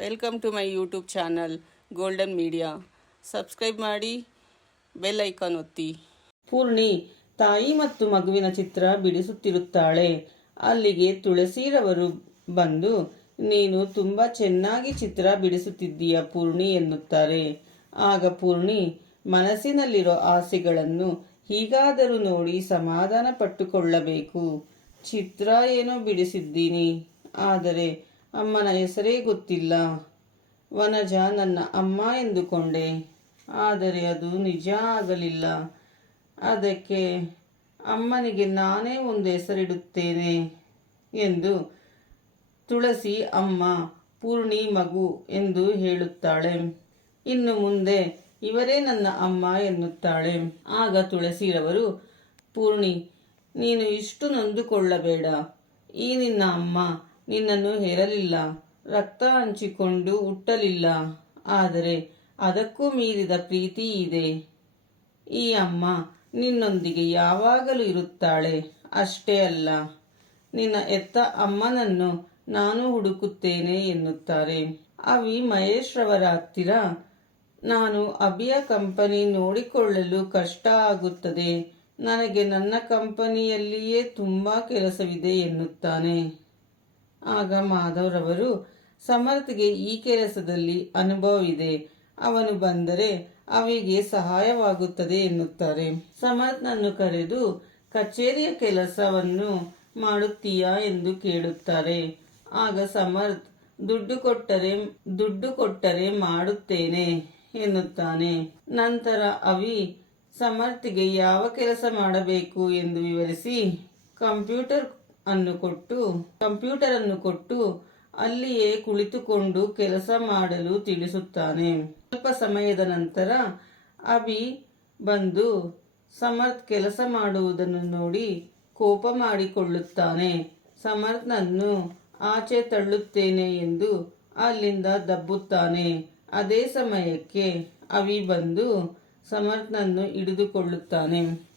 Welcome to my YouTube channel golden media subscribe ಮಾಡಿ bell icon ಒತ್ತಿ. ಪೂರ್ಣಿ, ತಾಯಿ ಮತ್ತು ಮಗುವಿನ ಚಿತ್ರ ಬಿಡಿಸುತ್ತಿರುತ್ತಾಳೆ. ಅಲ್ಲಿಗೆ ತುಳಸಿರವರು ಬಂದು, ನೀನು ತುಂಬ ಚೆನ್ನಾಗಿ ಚಿತ್ರ ಬಿಡಿಸುತ್ತಿದ್ದೀಯ ಪೂರ್ಣಿ ಎನ್ನುತ್ತಾರೆ. ಆಗ ಪೂರ್ಣಿ, ಮನಸ್ಸಿನಲ್ಲಿರೋ ಆಸೆಗಳನ್ನು ಹೀಗಾದರೂ ನೋಡಿ ಸಮಾಧಾನ ಪಟ್ಟುಕೊಳ್ಳಬೇಕು ಚಿತ್ರ ಏನೋ ಬಿಡಿಸಿದ್ದೀನಿ. ಆದರೆ ಅಮ್ಮನ ಹೆಸರೇ ಗೊತ್ತಿಲ್ಲ. ವನಜ ನನ್ನ ಅಮ್ಮ ಎಂದುಕೊಂಡೆ. ಆದರೆ ಅದು ನಿಜ ಆಗಲಿಲ್ಲ. ಅದಕ್ಕೆ ಅಮ್ಮನಿಗೆ ನಾನೇ ಒಂದು ಹೆಸರಿಡುತ್ತೇನೆ ಎಂದು ತುಳಸಿ ಅಮ್ಮ, ಪೂರ್ಣಿ ಮಗು ಎಂದು ಹೇಳುತ್ತಾಳೆ. ಇನ್ನು ಮುಂದೆ ಇವರೇ ನನ್ನ ಅಮ್ಮ ಎನ್ನುತ್ತಾಳೆ. ಆಗ ತುಳಸಿರವರು, ಪೂರ್ಣಿ, ನೀನು ಇಷ್ಟು ನೊಂದುಕೊಳ್ಳಬೇಡ. ಈ ನಿನ್ನ ಅಮ್ಮ ನಿನ್ನನ್ನು ಹೇರಲಿಲ್ಲ. ರಕ್ತ ಹಂಚಿಕೊಂಡು ಹುಟ್ಟಲಿಲ್ಲ. ಆದರೆ ಅದಕ್ಕೂ ಮೀರಿದ ಪ್ರೀತಿ ಇದೆ. ಈ ಅಮ್ಮ ನಿನ್ನೊಂದಿಗೆ ಯಾವಾಗಲೂ ಇರುತ್ತಾಳೆ. ಅಷ್ಟೇ ಅಲ್ಲ, ನಿನ್ನ ಎತ್ತ ಅಮ್ಮನನ್ನು ನಾನು ಹುಡುಕುತ್ತೇನೆ ಎನ್ನುತ್ತಾರೆ. ಅವಿ ಮಹೇಶ್ ರವರ ಹತ್ತಿರ, ನಾನು ಅಭಿಯ ಕಂಪನಿ ನೋಡಿಕೊಳ್ಳಲು ಕಷ್ಟ ಆಗುತ್ತದೆ. ನನಗೆ ನನ್ನ ಕಂಪನಿಯಲ್ಲಿಯೇ ತುಂಬಾ ಕೆಲಸವಿದೆ ಎನ್ನುತ್ತಾನೆ. ಆಗ ಮಾಧವ್ರವರು ಸಮರ್ಥ್ಗೆ ಈ ಕೆಲಸದಲ್ಲಿ ಅನುಭವವಿದೆ. ಅವನು ಬಂದರೆ ಅವಿಗೆ ಸಹಾಯವಾಗುತ್ತದೆ ಎನ್ನುತ್ತಾರೆ. ಸಮರ್ಥ್ನನ್ನು ಕರೆದು, ಕಚೇರಿಯ ಕೆಲಸವನ್ನು ಮಾಡುತ್ತೀಯಾ ಎಂದು ಕೇಳುತ್ತಾರೆ. ಆಗ ಸಮರ್ಥ್, ದುಡ್ಡು ಕೊಟ್ಟರೆ ದುಡ್ಡು ಕೊಟ್ಟರೆ ಮಾಡುತ್ತೇನೆ ಎನ್ನುತ್ತಾನೆ. ನಂತರ ಅವಿ, ಸಮರ್ಥಿಗೆ ಯಾವ ಕೆಲಸ ಮಾಡಬೇಕು ಎಂದು ವಿವರಿಸಿ, ಕಂಪ್ಯೂಟರ್ ಅನ್ನು ಕೊಟ್ಟು, ಕಂಪ್ಯೂಟರ್ ಅನ್ನು ಕೊಟ್ಟು ಅಲ್ಲಿಯೇ ಕುಳಿತುಕೊಂಡು ಕೆಲಸ ಮಾಡಲು ತಿಳಿಸುತ್ತಾನೆ. ಸ್ವಲ್ಪ ಸಮಯದ ನಂತರ ಅಭಿ ಬಂದು ಸಮರ್ಥ್ ಕೆಲಸ ಮಾಡುವುದನ್ನು ನೋಡಿ ಕೋಪ ಮಾಡಿಕೊಳ್ಳುತ್ತಾನೆ. ಸಮರ್ಥ್ನನ್ನು ಆಚೆ ತಳ್ಳುತ್ತೇನೆ ಎಂದು ಅಲ್ಲಿಂದ ದಬ್ಬುತ್ತಾನೆ. ಅದೇ ಸಮಯಕ್ಕೆ ಅವಿ ಬಂದು ಸಮರ್ಥ್ನನ್ನು ಹಿಡಿದುಕೊಳ್ಳುತ್ತಾನೆ.